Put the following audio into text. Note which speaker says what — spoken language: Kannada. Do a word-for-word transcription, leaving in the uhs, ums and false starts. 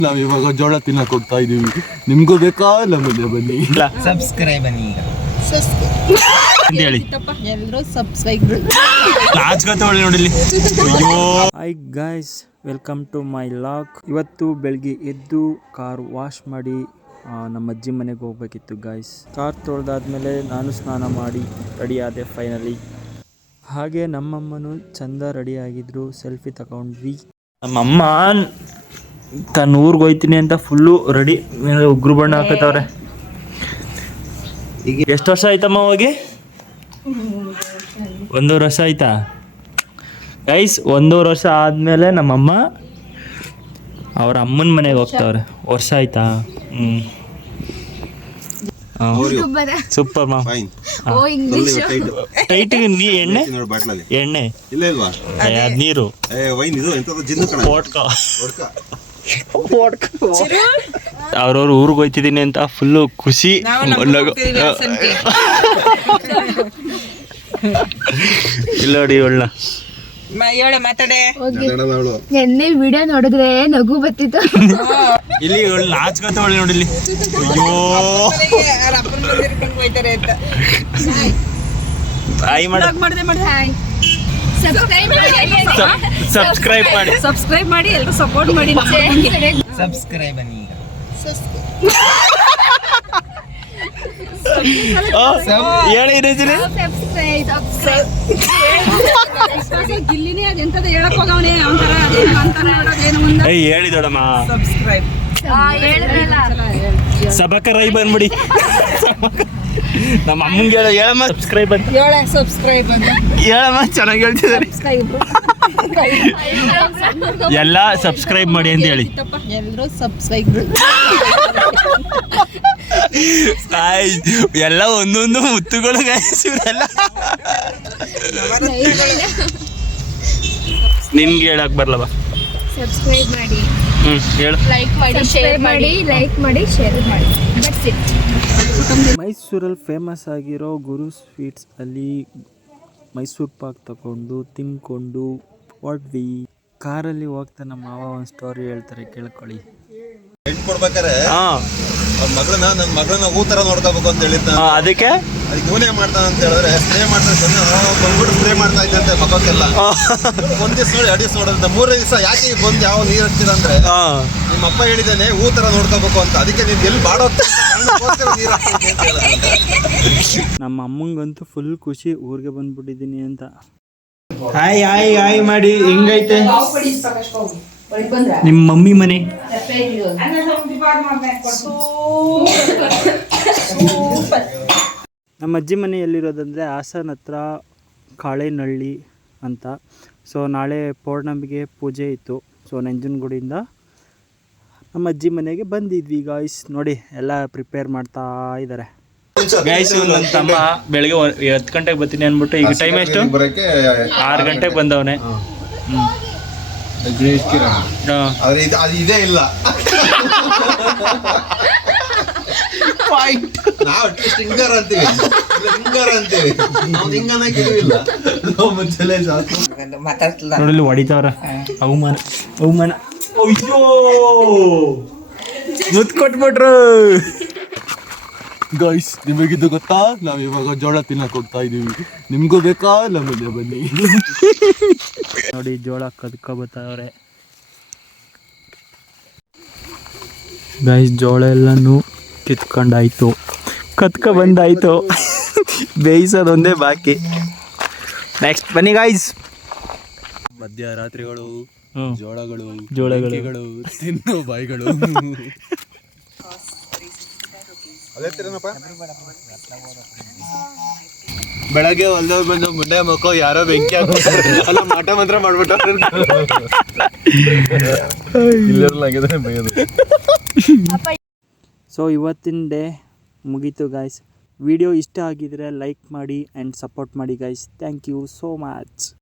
Speaker 1: ನಾವಿವಾಗ ಜೋಳ ತಿನ್ನಕ್ ಹೋಗ್ತಾ ಇದೀವಿ. ನಿಮ್ಗೂ ಬೇಕಾ ನಮ್ಮನೆ ಬನ್ನಿ.
Speaker 2: ಸಬ್ಸ್ಕ್ರೈಬ್ ಬನ್ನಿ ಈಗ
Speaker 3: ಎಲ್ಲರೂ ಸಬ್ಸ್ಕ್ರೈಬ್
Speaker 4: ನೋಡಿ. Hi guys, welcome to my vlog. ಇವತ್ತು ಬೆಳಗ್ಗೆ ಎದ್ದು ಕಾರ್ ವಾಶ್ ಮಾಡಿ ನಮ್ಮ ಅಜ್ಜಿ ಮನೆಗೆ ಹೋಗ್ಬೇಕಿತ್ತು ಗಾಯ್ಸ್. ಕಾರ್ ತೊಳೆದಾದ್ಮೇಲೆ ನಾನು ಸ್ನಾನ ಮಾಡಿ ರೆಡಿ ಆದೆ ಫೈನಲಿ. ಹಾಗೆ ನಮ್ಮಮ್ಮನೂ ಚಂದ ರೆಡಿ ಆಗಿದ್ರು, ಸೆಲ್ಫಿ ತಗೊಂಡ್ವಿ. ನಮ್ಮಮ್ಮ ತನ್ನ ಊರಿಗೆ ಹೋಯ್ತೀನಿ ಅಂತ ಫುಲ್ಲು ರೆಡಿ, ಉಗ್ರು ಬಣ್ಣ ಹಾಕತ್ತವ್ರೆ. ಈಗ ಎಷ್ಟು ವರ್ಷ ಆಯ್ತಮ್ಮ ಹೋಗಿ? ಒಂದೂವರೆ ವರ್ಷ ಆಯ್ತಾ ಗೈಸ್? ಒಂದೂವರೆ ವರ್ಷ ಆದಮೇಲೆ ನಮ್ಮಮ್ಮ ಅವ್ರ ಅಮ್ಮನ ಮನೆಗೆ ಹೋಗ್ತಾವ್ರೆ. ವರ್ಷ ಆಯ್ತಾ? ಹ್ಞೂ ಸೂಪರ್ ಮಾ. ಟೈಟಿಗೆ ನೀ ಎಣ್ಣೆ ಎಣ್ಣೆ ಅದು ನೀರು ಅವ್ರವ್ರ ಊರಿಗೆ ಹೋಯ್ತಿದ್ದೀನಿ ಅಂತ ಫುಲ್ಲು ಖುಷಿ. ಇಲ್ಲ ನೋಡಿ ಒಳ್ಳ
Speaker 3: ಎಣ್ಣೆ ವಿಡಿಯೋ ನೋಡಿದ್ರೆ ನಗು ಬತ್ತಿತ್ತು.
Speaker 4: ಇಲ್ಲಿ ಒಳ್ಳೆ ನಾಚ್ಕೊತ ಒಳ್ಳೆ ನೋಡಿ ಇಲ್ಲಿ. ಅಯ್ಯೋ ಸಬ್ಸ್ಕ್ರೈಬ್ ಮಾಡಿ
Speaker 3: ಸಬ್ಸ್ಕ್ರೈಬ್ ಮಾಡಿ ಎಲ್ಲರೂ ಸಪೋರ್ಟ್ ಮಾಡಿ.
Speaker 2: ಸಬ್ಸ್ಕ್ರೈಬ್ ಬನ್ನಿ ಈಗ
Speaker 4: ಹೇಳಿ
Speaker 3: ಗಿಲ್ಲಿನೇ ಅದೆಂತದ ಹೇಳಕ್ ಹೋಗವನೇ ಅಂತಾರ
Speaker 4: ಹೇಳಿ ದೊಡಮ್ಮ.
Speaker 3: ಸಬ್ಸ್ಕ್ರೈಬ್
Speaker 4: ಸಬಕರೈ ಬಂದ್ಬಿಡಿ. ನಮ್ಮ ಅಮ್ಮಂಗೆ ಹೇಳ ಹೇಳಮ್ಮ ಸಬ್ಸ್ಕ್ರೈಬ್ ಅಂತ
Speaker 3: ಹೇಳ ಸಬ್ಸ್ಕ್ರೈಬ್ ಅಂತ
Speaker 4: ಹೇಳಮ್ಮ, ಚೆನ್ನಾಗಿ ಹೇಳ್ತಿದ್ದಾರೆ. ಎಲ್ಲ ಸಬ್ಸ್ಕ್ರೈಬ್ ಮಾಡಿ ಅಂತ ಹೇಳಿ.
Speaker 3: ಎಲ್ಲರೂ ಸಬ್ಸ್ಕ್ರೈಬ್
Speaker 4: ಎಲ್ಲ ಒಂದೊಂದು ಮುತ್ತುಗಳು ಗಾಯ್ಸ್ ಇವರೆಲ್ಲ. ನಿನ್ಗೆ ಹೇಳಕ್ ಬರ್ಲವ?
Speaker 3: ಸಬ್ಸ್ಕ್ರೈಬ್ ಮಾಡಿ,
Speaker 4: ಹ್ಞೂ ಹೇಳು.
Speaker 3: ಲೈಕ್ ಮಾಡಿ, ಶೇರ್ ಮಾಡಿ, ಲೈಕ್ ಮಾಡಿ, ಶೇರ್ ಮಾಡಿ. That's it.
Speaker 4: ಮೈಸೂರಲ್ಲಿ ಫೇಮಸ್ ಆಗಿರೋ ಗುರು ಸ್ವೀಟ್ಸ್ ಅಲ್ಲಿ ಮೈಸೂರು ಪಾಕ್ ತಗೊಂಡು ತಿನ್ಕೊಂಡು ಹೊರಡ್ವಿ. ಕಾರಲ್ಲಿ ಹೋಗ್ತಾ ನಮ್ಮ ಮಾವ ಒಂದು ಸ್ಟೋರಿ ಹೇಳ್ತಾರೆ, ಕೇಳ್ಕೊಳ್ಳಿ.
Speaker 1: ಹೆಣ್ಣು ಕೊಡ್ಬೇಕಾರೆ
Speaker 4: ಹಾಂ
Speaker 1: ಅವ್ನ ಮಗಳನ್ನ ನನ್ನ ಮಗಳನ್ನ ಹೂ ಥರ ನೋಡ್ಕೋಬೇಕು ಅಂತ ಹೇಳಿದ್ದ.
Speaker 4: ಅದಕ್ಕೆ
Speaker 1: ಅದಕ್ಕೆ ಇವನೇ ಮಾಡ್ತಾನೆ ಅಂತ ಹೇಳಿದ್ರೆ ಸ್ಪ್ರೇ ಮಾಡ್ತಾನೆ. ಬಂದ್ಬಿಟ್ಟು ಸ್ಪ್ರೇ ಮಾಡ್ತಾ ಇದ್ದಂತೆ ಮಗಕ್ಕೆಲ್ಲ. ಒಂದ್ ದಿವಸ ನೋಡಿ, ಎರಡು ದಿವಸ ನೋಡೋದಂತ, ಮೂರನೇ ದಿವಸ ಯಾಕೆ ಬಂದು ಯಾವ ನೀರು ಹಚ್ಚಿದ ಅಂದ್ರೆ ನಿಮ್ಮ ಅಪ್ಪ ಹೇಳಿದ್ದಾನೆ ಹೂ ಥರ ನೋಡ್ಕೋಬೇಕು ಅಂತ, ಅದಕ್ಕೆ ನೀನು ಎಲ್ಲಿ ಬಾಡೋ ನೀರು ಹಾಕ್ತೀನಿ ಅಂತ ಹೇಳಿದ್ರೆ.
Speaker 4: ನಮ್ಮ ಅಮ್ಮಂಗಂತೂ ಫುಲ್ ಖುಷಿ, ಊರಿಗೆ ಬಂದ್ಬಿಟ್ಟಿದ್ದೀನಿ ಅಂತ. ಹಾಯ್ ಹಾಯ್ ಹಾಯ್ ಮಾಡಿ. ಹೆಂಗೈತೆ ನಿಮ್ಮ ಮಮ್ಮಿ ಮನೆ? ನಮ್ಮ ಅಜ್ಜಿ ಮನೆ ಎಲ್ಲಿರೋದಂದರೆ ಹಾಸನ ಹತ್ರ ಕಾಳೇನಹಳ್ಳಿ ಅಂತ. ಸೊ ನಾಳೆ ಪೌರ್ಣಮಿಗೆ ಪೂಜೆ ಇತ್ತು. ಸೊ ನಂಜನಗೂಡಿಂದ ನಮ್ಮ ಅಜ್ಜಿ ಮನೆಗೆ ಬಂದಿದ್ವಿ ಗಾಯ್ಸ್. ನೋಡಿ ಎಲ್ಲ ಪ್ರಿಪೇರ್ ಮಾಡ್ತಾ ಇದ್ದಾರೆ ಗೈಸ್. ನನ್ನ ತಮ್ಮ ಬೆಳಗ್ಗೆ ಹತ್ತು ಗಂಟೆಗೆ ಬರ್ತೀನಿ ಅಂದ್ಬಿಟ್ಟು ಈಗ ಟೈಮ್ ಎಷ್ಟು? ಆರು ಗಂಟೆಗೆ ಬಂದವನೆ.
Speaker 1: ಇದೇ ಇಲ್ಲ ನಾವು ಹಿಂಗಾರ ಅಂತೀವಿ, ಹಿಂಗಾರ ಅಂತೀವಿ, ಹಿಂಗಲ್ಲ.
Speaker 4: ನೋಡಲಿ ಹೊಡಿತಾವ್ರ. ಅವಮಾನ ಅವಮಾನ. ಅಯ್ಯೋ ಮುತ್ತು ಕೊಟ್ಬಿಟ್ರು.
Speaker 1: ಗಾಯ್ಸ್, ನಿಮಗಿದು ಗೊತ್ತಾ? ನಾವಿವಾಗ ಜೋಳ ತಿನ್ನಕ್ ಹೋಗ್ತಾ ಇದೀವಿ. ನಿಮ್ಗೂ ಬೇಕಾ ನಮ್ಮನೆ ಬನ್ನಿ.
Speaker 4: ನೋಡಿ ಜೋಳ ಕದ್ಕೊ ಬರ್ತಾವ್ರೆ ಗೈಸ್. ಜೋಳ ಎಲ್ಲನೂ ಕಿತ್ಕೊಂಡಾಯ್ತು, ಕತ್ಕೊ ಬಂದಾಯ್ತು, ಬೇಯಿಸೋದೊಂದೇ ಬಾಕಿ. ನೆಕ್ಸ್ಟ್ ಬನ್ನಿ ಗಾಯ್ಸ್.
Speaker 1: ಮಧ್ಯರಾತ್ರಿಗಳು, ಜೋಳಗಳು
Speaker 4: ಜೋಳಗಳು
Speaker 1: ತಿನ್ನೋ ಬಾಯಿಗಳು. ಬೆಳಗ್ಗೆ ಹೊಲ್ದವ್ರು ಬಂದು ಮುಂಡೆ ಮಕ್ಕಳು ಯಾರೋ ಬೆಂಕಿ ಹಾಕೋಲ್ಲ, ಮಾಟ ಮಂತ್ರ ಮಾಡ್ಬಿಟ್ಟು
Speaker 4: ಸೊ ಇವತ್ತಿನ ಡೇ ಮುಗೀತು ಗಾಯ್ಸ್. ವಿಡಿಯೋ ಇಷ್ಟ ಆಗಿದ್ರೆ ಲೈಕ್ ಮಾಡಿ ಆ್ಯಂಡ್ ಸಪೋರ್ಟ್ ಮಾಡಿ guys. Thank you so much.